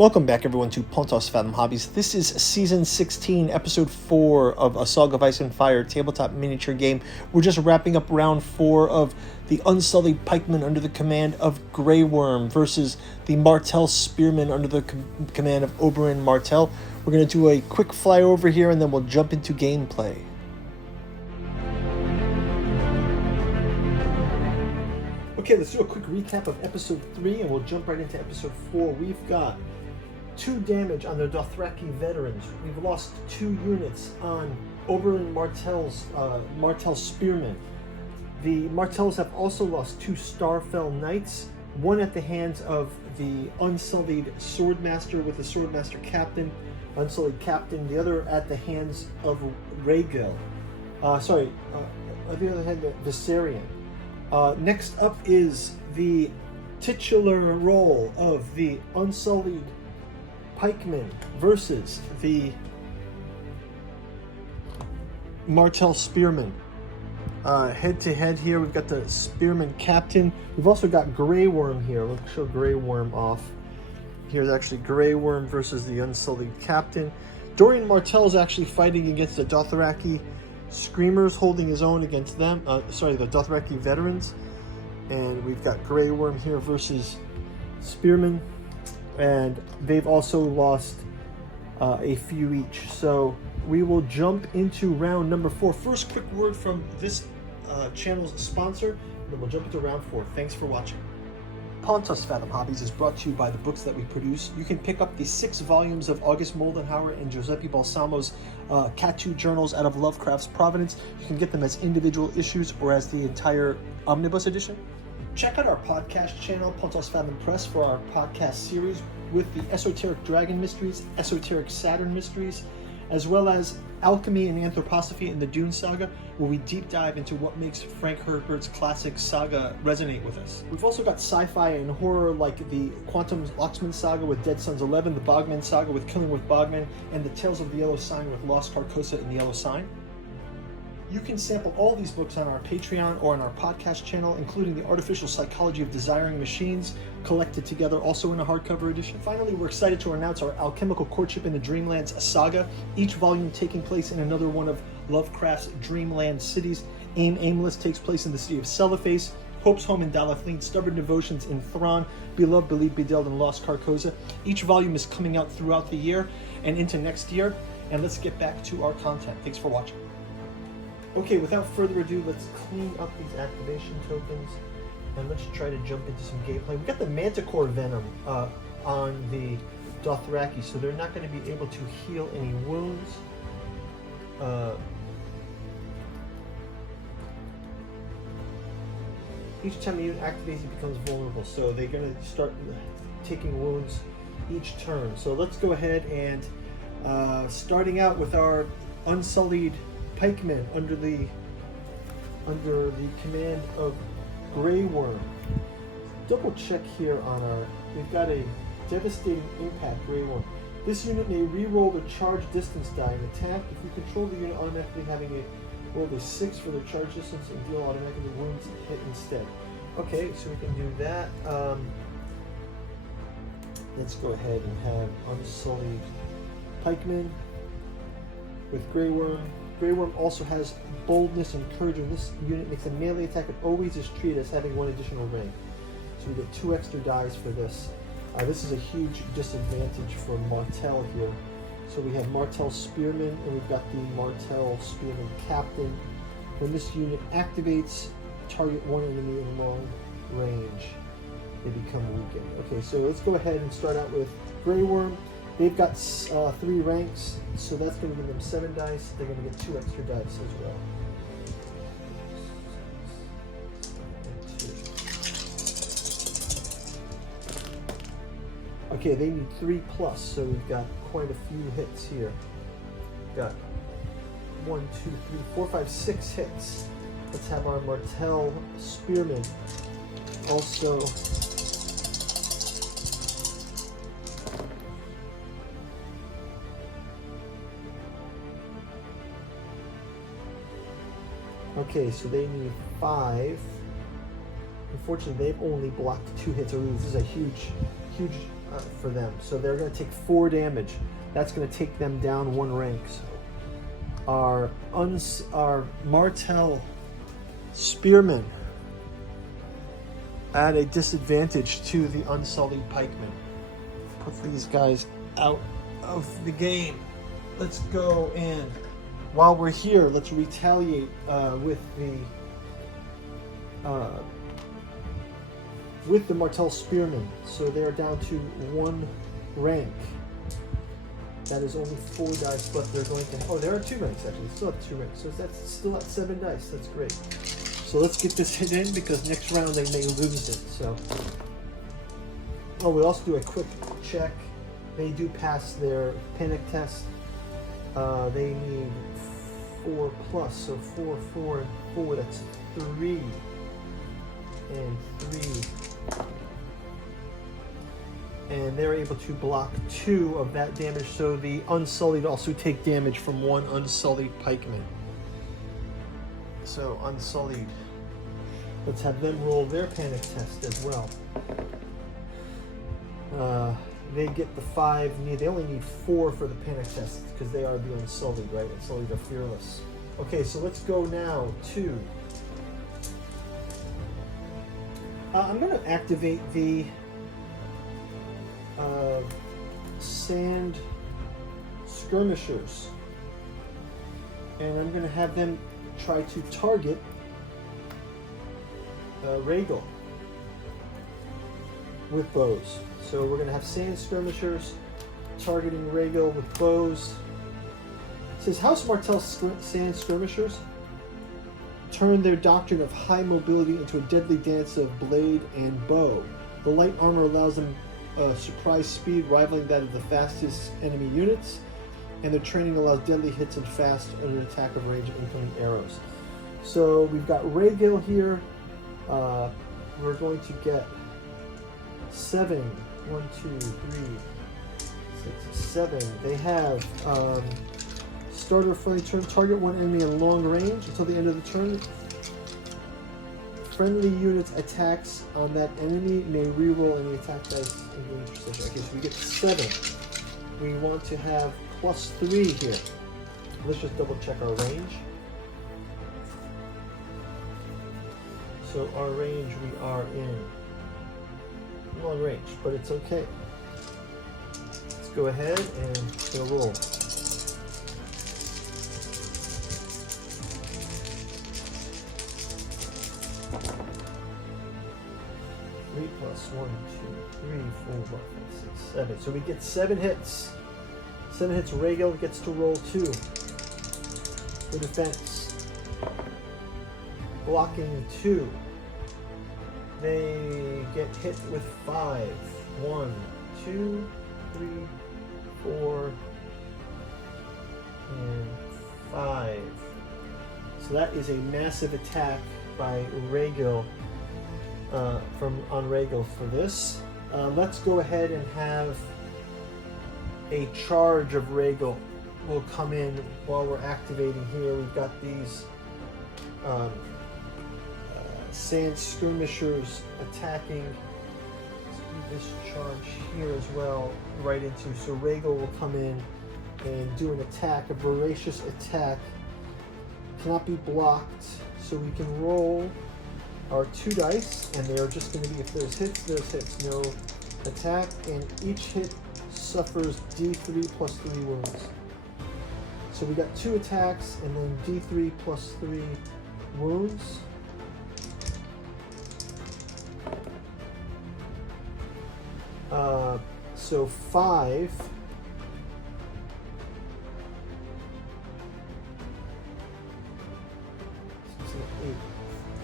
Welcome back, everyone, to Pontos Fathom Hobbies. This is Season 16, Episode 4 of A Song of Ice and Fire tabletop miniature game. We're just wrapping up Round 4 of the Unsullied Pikemen under the command of Grey Worm versus the Martell Spearmen under the command of Oberyn Martell. We're going to do a quick flyover here, and then we'll jump into gameplay. Okay, let's do a quick recap of Episode 3, and we'll jump right into Episode 4. We've got 2 damage on the Dothraki veterans. We've lost 2 units on Oberyn Martell's Martell Spearmen. The Martells have also lost 2 Starfell Knights, one at the hands of the Unsullied Swordmaster with the Swordmaster Captain, Unsullied Captain, the other at the hands of Rhaegal. At the other hand, Viserion. Next up is the titular role of the Unsullied Pikemen versus the Martell Spearmen. Head to head here, we've got the Spearman Captain. We've also got Grey Worm here. Let's show Grey Worm off. Here's actually Grey Worm versus the Unsullied Captain. Dorian Martell is actually fighting against the Dothraki Screamers, holding his own against them. The Dothraki veterans. And we've got Grey Worm here versus Spearmen. And they've also lost a few each. So we will jump into round number 4. First, quick word from this channel's sponsor, and then we'll jump into round 4. Thanks for watching. Pontos Fathom Hobbies is brought to you by the books that we produce. You can pick up the 6 volumes of August Moldenhauer and Giuseppe Balsamo's Cat journals out of Lovecraft's Providence. You can get them as individual issues or as the entire omnibus edition. Check out our podcast channel, Pontos Fathom Press, for our podcast series with the Esoteric Dragon Mysteries, Esoteric Saturn Mysteries, as well as Alchemy and Anthroposophy in the Dune Saga, where we deep dive into what makes Frank Herbert's classic saga resonate with us. We've also got sci-fi and horror like the Quantum Locksman Saga with Dead Sons 11, the Bogman Saga with Killing with Bogman, and the Tales of the Yellow Sign with Lost Carcosa and the Yellow Sign. You can sample all these books on our Patreon or on our podcast channel, including The Artificial Psychology of Desiring Machines, collected together also in a hardcover edition. Finally, we're excited to announce our Alchemical Courtship in the Dreamlands saga, each volume taking place in another one of Lovecraft's Dreamland cities. Aimless takes place in the city of Cellophase, Hope's Home in Dalafleen, Stubborn Devotions in Thrawn, Beloved, Believed, Bedelled, and Lost Carcosa. Each volume is coming out throughout the year and into next year. And let's get back to our content. Thanks for watching. Okay, without further ado, let's clean up these activation tokens and let's try to jump into some gameplay. We've got the Manticore Venom on the Dothraki, so they're not going to be able to heal any wounds. Each time the unit activates, it becomes vulnerable, so they're going to start taking wounds each turn. So let's go ahead and starting out with our Unsullied Pikemen under the command of Grey Worm. Double check here on our. We've got a Devastating Impact Grey Worm. This unit may re-roll the charge distance die and attack if you control the unit automatically having a roll a 6 for their charge distance and deal automatically wounds hit instead. Okay, so we can do that. Let's go ahead and have Unsullied Pikemen with Grey Worm. Grey Worm also has boldness and courage, and this unit makes a melee attack and always is treated as having 1 additional ring. So we get 2 extra dice for this. This is a huge disadvantage for Martell here. So we have Martell Spearmen, and we've got the Martell Spearman Captain. When this unit activates, target 1 enemy in long range. They become weakened. Okay, so let's go ahead and start out with Grey Worm. They've got 3 ranks, so that's going to give them 7 dice. They're going to get 2 extra dice as well. Okay, they need 3+, so we've got quite a few hits here. We've got 1, 2, 3, 4, 5, 6 hits. Let's have our Martell Spearmen also. Okay, so they need 5. Unfortunately, they've only blocked 2 hits. This is a huge for them. So they're going to take 4 damage. That's going to take them down 1 rank. So our Martell Spearmen at a disadvantage to the Unsullied Pikemen. Put these guys out of the game. Let's go in. While we're here, let's retaliate with the Martell Spearmen. So they're down to 1 rank. That is only 4 dice, but they're going to... Oh, there are 2 ranks, actually. Still have 2 ranks. So that's still at 7 dice. That's great. So let's get this hit in, because next round they may lose it. So... Oh, we'll also do a quick check. They do pass their panic test. They need 4 plus, so 4, 4, and 4. That's 3. And 3. And they're able to block 2 of that damage, so the Unsullied also take damage from 1 Unsullied Pikeman. So Unsullied, let's have them roll their panic test as well. They get the 5 need. They only need 4 for the panic test because they are the Unsullied, right? Unsullied are fearless. Okay, so let's go now to... I'm going to activate the Sand Skirmishers, and I'm going to have them try to target Rhaegal with bows. So we're going to have Sand Skirmishers targeting Rhaegal with bows. It says House Martell Sand Skirmishers turn their doctrine of high mobility into a deadly dance of blade and bow. The light armor allows them surprise speed rivaling that of the fastest enemy units, and their training allows deadly hits and fast under attack of range of incoming arrows. So we've got Rhaegal here. We're going to get 7. 1, 2, 3, 6, 7. They have starter friendly turn. Target 1 enemy in long range until the end of the turn. Friendly units attacks on that enemy may reroll any attack dice in range precision. Okay, so we get 7. We want to have +3 here. Let's just double check our range. So our range, we are in long range, but it's okay. Let's go ahead and we'll roll. Three plus 1, 2, 3, 4, 5, 6, 7. So we get 7 hits. 7 hits. Rhaegal gets to roll 2 for defense. Blocking 2. They get hit with 5. 1, 2, 3, 4, and 5. So that is a massive attack by Rhaegal, on Rhaegal for this. Let's go ahead and have a charge of Rhaegal will come in while we're activating here. We've got these Sand Skirmishers attacking. Let's do this charge here as well, right into. So Rhaegal will come in and do an attack, a voracious attack. Cannot be blocked, so we can roll our 2 dice, and they are just going to be, if there's hits, no attack, and each hit suffers D3 plus 3 wounds. So we got 2 attacks, and then D3 plus 3 wounds. So 5.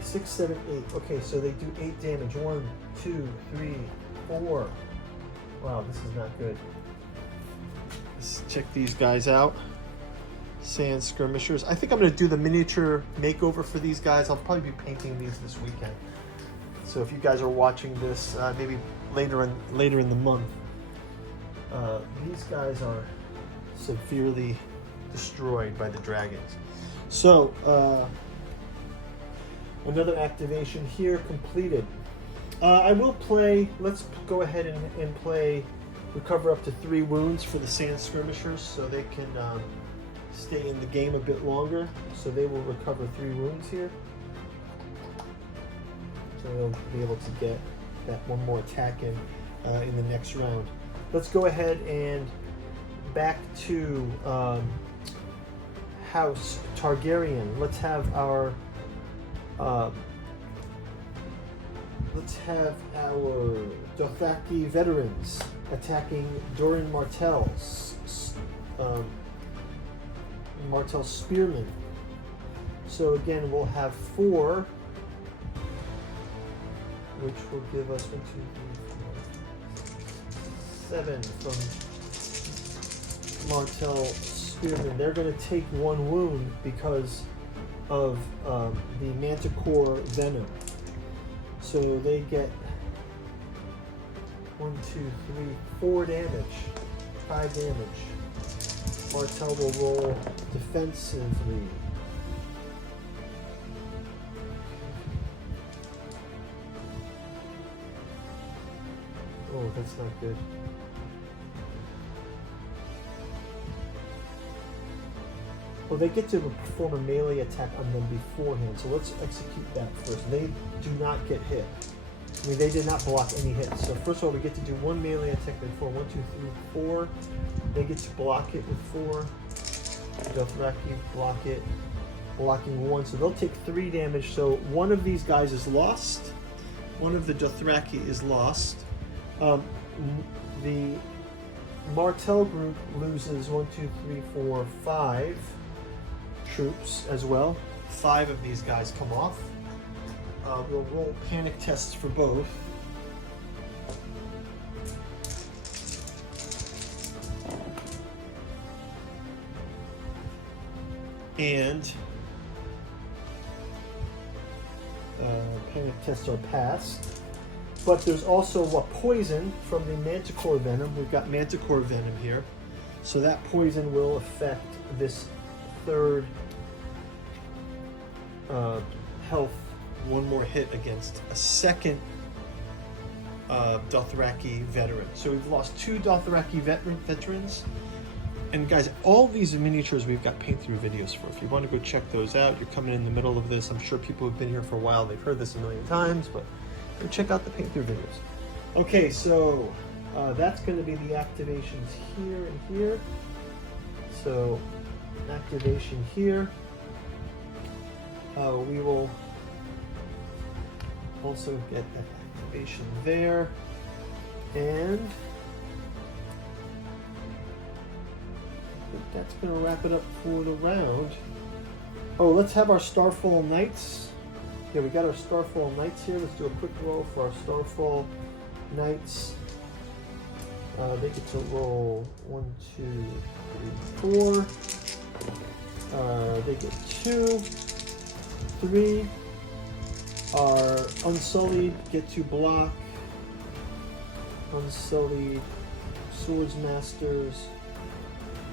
6, 7, 8. Okay, so they do 8 damage. 1, 2, 3, 4. Wow, this is not good. Let's check these guys out. Sand Skirmishers. I think I'm going to do the miniature makeover for these guys. I'll probably be painting these this weekend. So if you guys are watching this, maybe later in the month, these guys are severely destroyed by the dragons. So another activation here completed. I will play, let's go ahead and play recover up to 3 wounds for the sand skirmishers so they can stay in the game a bit longer. So they will recover 3 wounds here. So they'll be able to get that one more attack in the next round. Let's go ahead and back to House Targaryen. Let's have our Dothraki veterans attacking during Martell's Martell Spearmen. So again, we'll have 4, which will give us 1, 2, 3, 4, 7 from Martell Spearmen. They're going to take 1 wound because of the Manticore venom. So they get 1, 2, 3, 4 damage, 5 damage. Martell will roll defensively. Oh, that's not good. Well, they get to perform a melee attack on them beforehand, so let's execute that first. They do not get hit. I mean, they did not block any hits. So first of all, we get to do 1 melee attack before 1, 2, 3, 4. They get to block it with 4. Dothraki block it, blocking 1. So they'll take 3 damage. So one of these guys is lost. One of the Dothraki is lost. The Martell group loses 1, 2, 3, 4, 5 troops as well. 5 of these guys come off. We'll roll panic tests for both. And panic tests are passed. But there's also a poison from the Manticore venom. We've got Manticore venom here. So that poison will affect this 3rd health. 1 more hit against a 2nd Dothraki veteran. So we've lost 2 Dothraki veterans. And guys, all these miniatures we've got paint through videos for. If you want to go check those out, you're coming in the middle of this. I'm sure people have been here for a while. They've heard this a million times, but go check out the paint through videos. Okay, so that's going to be the activations here and here. So activation here. We will also get that activation there, and I think that's going to wrap it up for the round. Oh, let's have our Starfall Knights. Yeah, we got our Starfall Knights here. Let's do a quick roll for our Starfall Knights. They get to roll 1, 2, 3, 4. They get 2, 3. Our Unsullied get to block. Unsullied Swordsmasters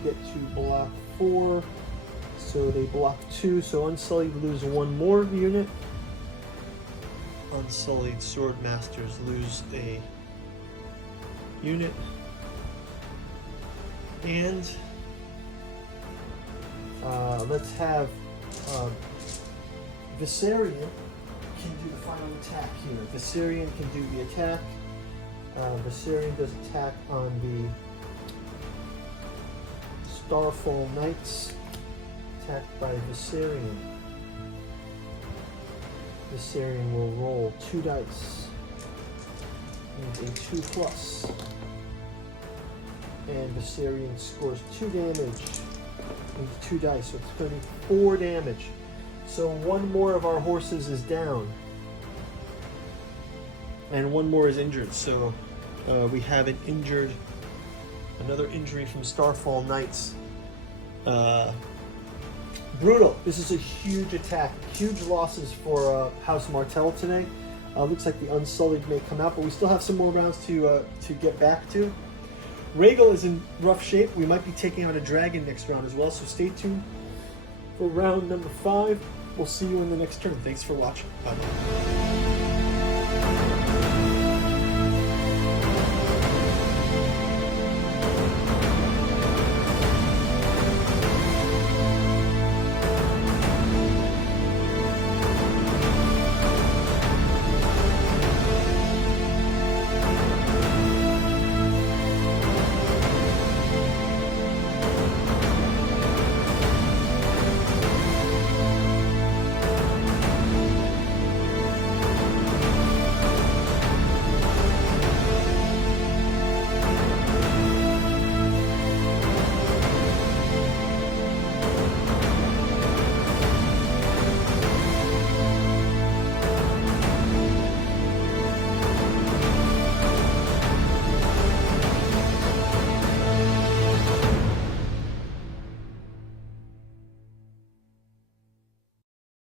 get to block 4. So they block 2. So Unsullied lose 1 more unit. Unsullied Swordmasters lose a unit. And let's have Viserion can do the final attack here. Viserion can do the attack. Viserion does attack on the Starfall Knights. Attacked by Viserion. Viserion will roll 2 dice. Needs a 2+. And Viserion scores 2 damage. Needs 2 dice, so it's 34 damage. So 1 more of our horses is down. And 1 more is injured. So we have another injury from Starfall Knights. Brutal. This is a huge attack. Huge losses for House Martell today. Looks like the Unsullied may come out, but we still have some more rounds to get back to. Rhaegal is in rough shape. We might be taking out a dragon next round as well, so stay tuned for round number 5. We'll see you in the next turn. Thanks for watching. Bye.